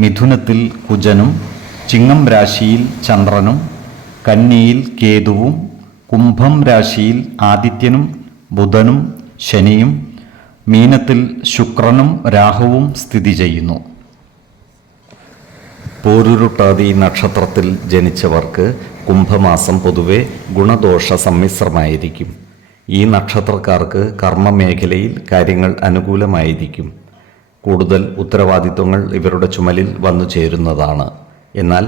മിഥുനത്തിൽ കുജനും ചിങ്ങം രാശിയിൽ ചന്ദ്രനും കന്നിയിൽ കേതുവും കുംഭം രാശിയിൽ ആദിത്യനും ബുധനും ശനിയും മീനത്തിൽ ശുക്രനും രാഹുവും സ്ഥിതി ചെയ്യുന്നു. പോരുരുട്ടാതി നക്ഷത്രത്തിൽ ജനിച്ചവർക്ക് കുംഭമാസം പൊതുവെ ഗുണദോഷ സമ്മിശ്രമായിരിക്കും. ഈ നക്ഷത്രക്കാർക്ക് കർമ്മമേഖലയിൽ കാര്യങ്ങൾ അനുകൂലമായിരിക്കും. കൂടുതൽ ഉത്തരവാദിത്വങ്ങൾ ഇവരുടെ ചുമലിൽ വന്നു ചേരുന്നതാണ്. എന്നാൽ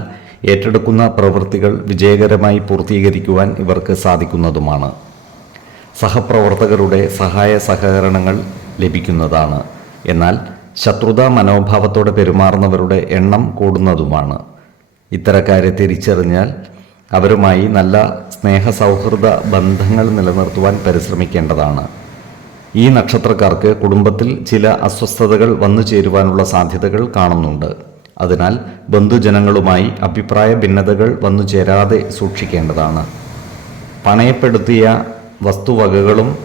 ഏറ്റെടുക്കുന്ന പ്രവൃത്തികൾ വിജയകരമായി പൂർത്തീകരിക്കുവാൻ ഇവർക്ക് സാധിക്കുന്നതുമാണ്. സഹപ്രവർത്തകരുടെ സഹായ സഹകരണങ്ങൾ ലഭിക്കുന്നതാണ്. എന്നാൽ ശത്രുതാ മനോഭാവത്തോടെ പെരുമാറുന്നവരുടെ എണ്ണം കൂടുന്നതുമാണ്. ഇത്തരക്കാരെ തിരിച്ചറിഞ്ഞാൽ അവരുമായി നല്ല സ്നേഹ സൗഹൃദ ബന്ധങ്ങൾ നിലനിർത്തുവാൻ പരിശ്രമിക്കേണ്ടതാണ്. ഈ നക്ഷത്രക്കാർക്ക് കുടുംബത്തിൽ ചില അസ്വസ്ഥതകൾ വന്നു ചേരുവാനുള്ള സാധ്യതകൾ കാണുന്നുണ്ട്. അതിനാൽ ബന്ധുജനങ്ങളുമായി അഭിപ്രായ ഭിന്നതകൾ വന്നു ചേരാതെ സൂക്ഷിക്കേണ്ടതാണ്. പണയപ്പെടുത്തിയ വസ്തുവകകളും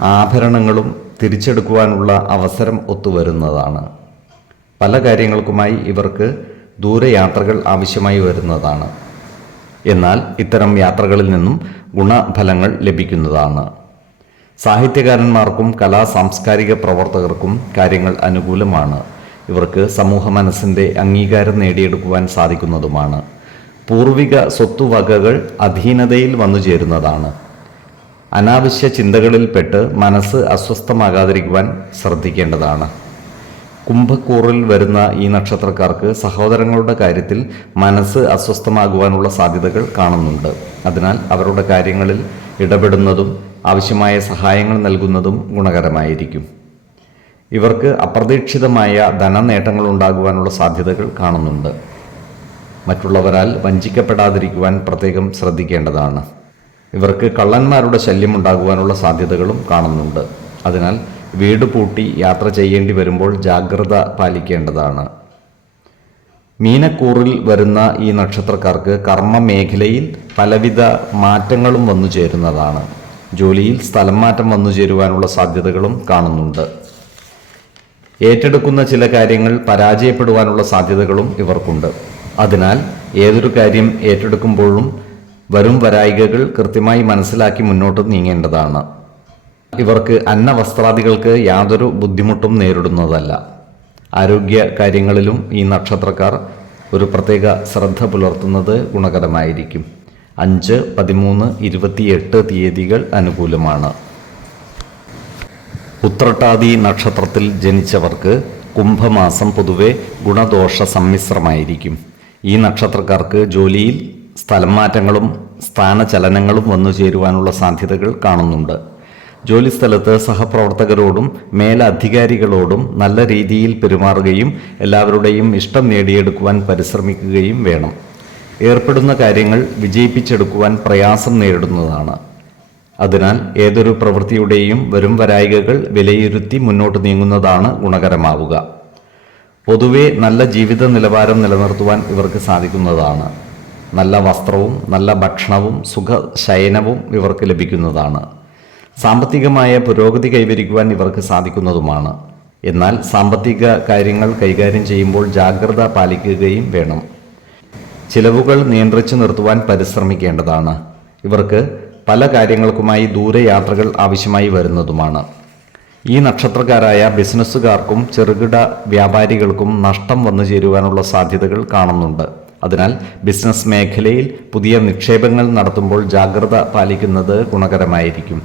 ആഭരണങ്ങളും തിരിച്ചെടുക്കുവാനുള്ള അവസരം ഒത്തുവരുന്നതാണ്. പല കാര്യങ്ങൾക്കുമായി ഇവർക്ക് ദൂരയാത്രകൾ ആവശ്യമായി വരുന്നതാണ്. എന്നാൽ ഇത്തരം യാത്രകളിൽ നിന്നും ഗുണഫലങ്ങൾ ലഭിക്കുന്നതാണ്. സാഹിത്യകാരന്മാർക്കും കലാ സാംസ്കാരിക പ്രവർത്തകർക്കും കാര്യങ്ങൾ അനുകൂലമാണ്. ഇവർക്ക് സമൂഹ മനസ്സിന്റെ അംഗീകാരം നേടിയെടുക്കുവാൻ സാധിക്കുന്നതുമാണ്. പൂർവിക സ്വത്തുവകകൾ അധീനതയിൽ വന്നു ചേരുന്നതാണ്. അനാവശ്യ ചിന്തകളിൽപ്പെട്ട് മനസ്സ് അസ്വസ്ഥമാകാതിരിക്കുവാൻ ശ്രദ്ധിക്കേണ്ടതാണ്. കുംഭക്കൂറിൽ വരുന്ന ഈ നക്ഷത്രക്കാർക്ക് സഹോദരങ്ങളുടെ കാര്യത്തിൽ മനസ്സ് അസ്വസ്ഥമാകുവാനുള്ള സാധ്യതകൾ കാണുന്നുണ്ട്. അതിനാൽ അവരുടെ കാര്യങ്ങളിൽ ഇടപെടുന്നതും ആവശ്യമായ സഹായങ്ങൾ നൽകുന്നതും ഗുണകരമായിരിക്കും. ഇവർക്ക് അപ്രതീക്ഷിതമായ ധനനേട്ടങ്ങൾ ഉണ്ടാകുവാനുള്ള സാധ്യതകൾ കാണുന്നുണ്ട്. മറ്റുള്ളവരാൽ വഞ്ചിക്കപ്പെടാതിരിക്കുവാൻ പ്രത്യേകം ശ്രദ്ധിക്കേണ്ടതാണ്. ഇവർക്ക് കള്ളന്മാരുടെ ശല്യം ഉണ്ടാകുവാനുള്ള സാധ്യതകളും കാണുന്നുണ്ട്. അതിനാൽ വീട് പൂട്ടി യാത്ര ചെയ്യേണ്ടി വരുമ്പോൾ ജാഗ്രത പാലിക്കേണ്ടതാണ്. മീനക്കൂറിൽ വരുന്ന ഈ നക്ഷത്രക്കാർക്ക് കർമ്മ മേഖലയിൽ പലവിധ മാറ്റങ്ങളും വന്നു ചേരുന്നതാണ് ജോലിയിൽ സ്ഥലം മാറ്റം വന്നു ചേരുവാനുള്ള സാധ്യതകളും കാണുന്നുണ്ട്. ഏറ്റെടുക്കുന്ന ചില കാര്യങ്ങൾ പരാജയപ്പെടുവാനുള്ള സാധ്യതകളും ഇവർക്കുണ്ട്. അതിനാൽ ഏതൊരു കാര്യം ഏറ്റെടുക്കുമ്പോഴും വരും വരായികകൾ കൃത്യമായി മനസ്സിലാക്കി മുന്നോട്ട് നീങ്ങേണ്ടതാണ്. ഇവർക്ക് അന്നവസ്ത്രാദികൾക്ക് യാതൊരു ബുദ്ധിമുട്ടും നേരിടുന്നതല്ല. ആരോഗ്യ കാര്യങ്ങളിലും ഈ നക്ഷത്രക്കാർ ഒരു പ്രത്യേക ശ്രദ്ധ പുലർത്തുന്നത് ഗുണകരമായിരിക്കും. അഞ്ച് പതിമൂന്ന് ഇരുപത്തിയെട്ട് തീയതികൾ അനുകൂലമാണ്. ഉത്രട്ടാദി നക്ഷത്രത്തിൽ ജനിച്ചവർക്ക് കുംഭമാസം പൊതുവെ ഗുണദോഷ സമ്മിശ്രമായിരിക്കും. ഈ നക്ഷത്രക്കാർക്ക് ജോലിയിൽ സ്ഥലം മാറ്റങ്ങളും സ്ഥാനചലനങ്ങളും വന്നു ചേരുവാനുള്ള സാധ്യതകൾ കാണുന്നുണ്ട്. ജോലിസ്ഥലത്ത് സഹപ്രവർത്തകരോടും മേലധികാരികളോടും നല്ല രീതിയിൽ പെരുമാറുകയും എല്ലാവരുടെയും ഇഷ്ടം നേടിയെടുക്കുവാൻ പരിശ്രമിക്കുകയും വേണം. ഏർപ്പെടുന്ന കാര്യങ്ങൾ വിജയിപ്പിച്ചെടുക്കുവാൻ പ്രയാസം നേരിടുന്നതാണ്. അതിനാൽ ഏതൊരു പ്രവൃത്തിയുടെയും വരും വരായികകൾ വിലയിരുത്തി മുന്നോട്ട് നീങ്ങുന്നതാണ് ഗുണകരമാവുക. പൊതുവെ നല്ല ജീവിത നിലവാരം നിലനിർത്തുവാൻ ഇവർക്ക് സാധിക്കുന്നതാണ്. നല്ല വസ്ത്രവും നല്ല ഭക്ഷണവും സുഖശയനവും ഇവർക്ക് ലഭിക്കുന്നതാണ്. സാമ്പത്തികമായ പുരോഗതി കൈവരിക്കുവാൻ ഇവർക്ക് സാധിക്കുന്നതുമാണ്. എന്നാൽ സാമ്പത്തിക കാര്യങ്ങൾ കൈകാര്യം ചെയ്യുമ്പോൾ ജാഗ്രത പാലിക്കുകയും വേണം. ചിലവുകൾ നിയന്ത്രിച്ചു നിർത്തുവാൻ പരിശ്രമിക്കേണ്ടതാണ്. ഇവർക്ക് പല കാര്യങ്ങൾക്കുമായി ദൂരയാത്രകൾ ആവശ്യമായി വരുന്നതുമാണ്. ഈ നക്ഷത്രക്കാരായ ബിസിനസ്സുകാർക്കും ചെറുകിട വ്യാപാരികൾക്കും നഷ്ടം വന്നു ചേരുവാനുള്ള സാധ്യതകൾ കാണുന്നുണ്ട്. അതിനാൽ ബിസിനസ് മേഖലയിൽ പുതിയ നിക്ഷേപങ്ങൾ നടത്തുമ്പോൾ ജാഗ്രത പാലിക്കുന്നത് ഗുണകരമായിരിക്കും.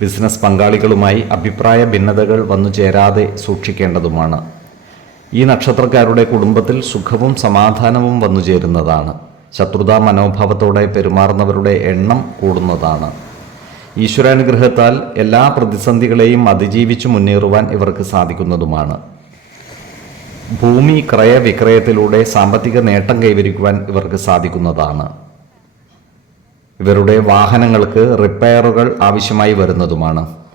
ബിസിനസ് പങ്കാളികളുമായി അഭിപ്രായ ഭിന്നതകൾ വന്നു ചേരാതെ സൂക്ഷിക്കേണ്ടതുമാണ്. ഈ നക്ഷത്രക്കാരുടെ കുടുംബത്തിൽ സുഖവും സമാധാനവും വന്നു ചേരുന്നതാണ്. ശത്രുതാ മനോഭാവത്തോടെ പെരുമാറുന്നവരുടെ എണ്ണം കൂടുന്നതാണ്. ഈശ്വരാനുഗ്രഹത്താൽ എല്ലാ പ്രതിസന്ധികളെയും അതിജീവിച്ചു മുന്നേറുവാൻ ഇവർക്ക് സാധിക്കുന്നതുമാണ്. ഭൂമി ക്രയവിക്രയത്തിലൂടെ സാമ്പത്തിക നേട്ടം കൈവരിക്കുവാൻ ഇവർക്ക് സാധിക്കുന്നതാണ്. ഇവരുടെ വാഹനങ്ങൾക്ക് റിപ്പയറുകൾ ആവശ്യമായി വരുന്നതുമാണ്.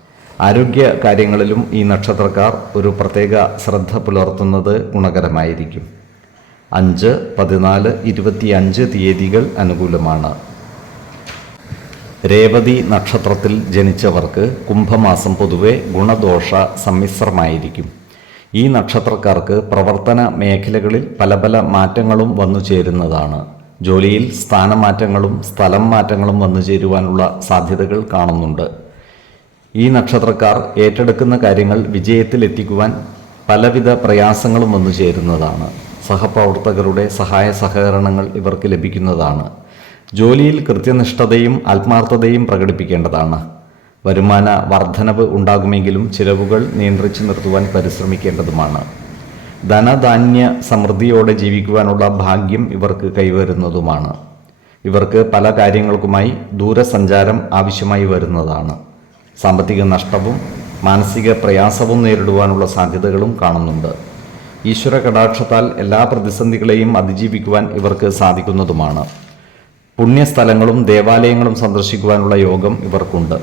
ആരോഗ്യ കാര്യങ്ങളിലും ഈ നക്ഷത്രക്കാർ ഒരു പ്രത്യേക ശ്രദ്ധ പുലർത്തുന്നത് ഗുണകരമായിരിക്കും. അഞ്ച് പതിനാല് ഇരുപത്തിയഞ്ച് തീയതികൾ അനുകൂലമാണ്. രേവതി നക്ഷത്രത്തിൽ ജനിച്ചവർക്ക് കുംഭമാസം പൊതുവെ ഗുണദോഷ സമ്മിശ്രമായിരിക്കും. ഈ നക്ഷത്രക്കാർക്ക് പ്രവർത്തന മേഖലകളിൽ പല പല മാറ്റങ്ങളും വന്നു ചേരുന്നതാണ്. ജോലിയിൽ സ്ഥാനമാറ്റങ്ങളും സ്ഥലം മാറ്റങ്ങളും വന്നു ചേരുവാനുള്ള സാധ്യതകൾ കാണുന്നുണ്ട്. ഈ നക്ഷത്രക്കാർ ഏറ്റെടുക്കുന്ന കാര്യങ്ങൾ വിജയത്തിലെത്തിക്കുവാൻ പലവിധ പ്രയാസങ്ങളും വന്നു ചേരുന്നതാണ്. സഹപ്രവർത്തകരുടെ സഹായ സഹകരണങ്ങൾ ഇവർക്ക് ലഭിക്കുന്നതാണ്. ജോലിയിൽ കൃത്യനിഷ്ഠതയും ആത്മാർത്ഥതയും പ്രകടിപ്പിക്കേണ്ടതാണ്. വരുമാന വർധനവ് ഉണ്ടാകുമെങ്കിലും ചിലവുകൾ നിയന്ത്രിച്ചു നിർത്തുവാൻ പരിശ്രമിക്കേണ്ടതുമാണ്. ധനധാന്യ സമൃദ്ധിയോടെ ജീവിക്കുവാനുള്ള ഭാഗ്യം ഇവർക്ക് കൈവരുന്നതുമാണ്. ഇവർക്ക് പല കാര്യങ്ങൾക്കുമായി ദൂരസഞ്ചാരം ആവശ്യമായി വരുന്നതാണ്. സാമ്പത്തിക നഷ്ടവും മാനസിക പ്രയാസവും നേരിടുവാനുള്ള സാധ്യതകളും കാണുന്നുണ്ട്. ഈശ്വര കടാക്ഷത്താൽ എല്ലാ പ്രതിസന്ധികളെയും അതിജീവിക്കുവാൻ ഇവർക്ക് സാധിക്കുന്നതുമാണ്. പുണ്യസ്ഥലങ്ങളും ദേവാലയങ്ങളും സന്ദർശിക്കുവാനുള്ള യോഗം ഇവർക്കുണ്ട്.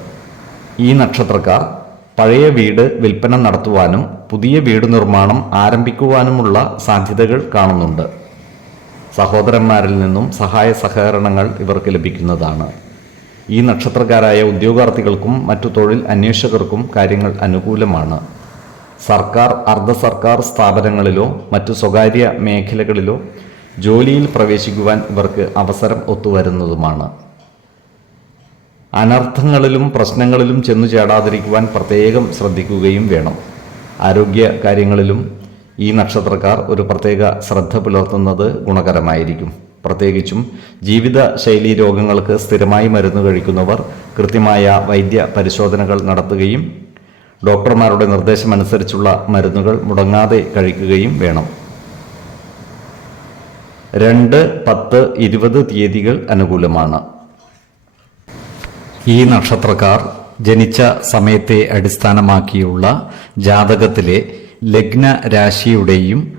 ഈ നക്ഷത്രക്കാർ പഴയ വീട് വിൽപ്പന നടത്തുവാനും പുതിയ വീട് നിർമ്മാണം ആരംഭിക്കുവാനുമുള്ള സാധ്യതകൾ കാണുന്നുണ്ട്. സഹോദരന്മാരിൽ നിന്നും സഹായ സഹകരണങ്ങൾ ഇവർക്ക് ലഭിക്കുന്നതാണ്. ഈ നക്ഷത്രക്കാരായ ഉദ്യോഗാർത്ഥികൾക്കും മറ്റു തൊഴിൽ അന്വേഷകർക്കും കാര്യങ്ങൾ അനുകൂലമാണ്. സർക്കാർ അർദ്ധ സർക്കാർ സ്ഥാപനങ്ങളിലോ മറ്റു സ്വകാര്യ മേഖലകളിലോ ജോലിയിൽ പ്രവേശിക്കുവാൻ ഇവർക്ക് അവസരം ഒത്തുവരുന്നതുമാണ്. അനർത്ഥങ്ങളിലും പ്രശ്നങ്ങളിലും ചെന്നു ചേടാതിരിക്കുവാൻ പ്രത്യേകം ശ്രദ്ധിക്കുകയും വേണം. ആരോഗ്യ കാര്യങ്ങളിലും ഈ നക്ഷത്രക്കാർ ഒരു പ്രത്യേക ശ്രദ്ധ പുലർത്തുന്നത് ഗുണകരമായിരിക്കും. പ്രത്യേകിച്ചും ജീവിതശൈലി രോഗങ്ങൾക്ക് സ്ഥിരമായി മരുന്ന് കഴിക്കുന്നവർ കൃത്യമായ വൈദ്യ പരിശോധനകൾ നടത്തുകയും ഡോക്ടർമാരുടെ നിർദ്ദേശമനുസരിച്ചുള്ള മരുന്നുകൾ മുടങ്ങാതെ കഴിക്കുകയും വേണം. രണ്ട് പത്ത് ഇരുപത് തീയതികൾ അനുകൂലമാണ്. ഈ നക്ഷത്രക്കാർ ജനിച്ച സമയത്തെ അടിസ്ഥാനമാക്കിയുള്ള ജാതകത്തിലെ ലഗ്ന രാശിയുടെയും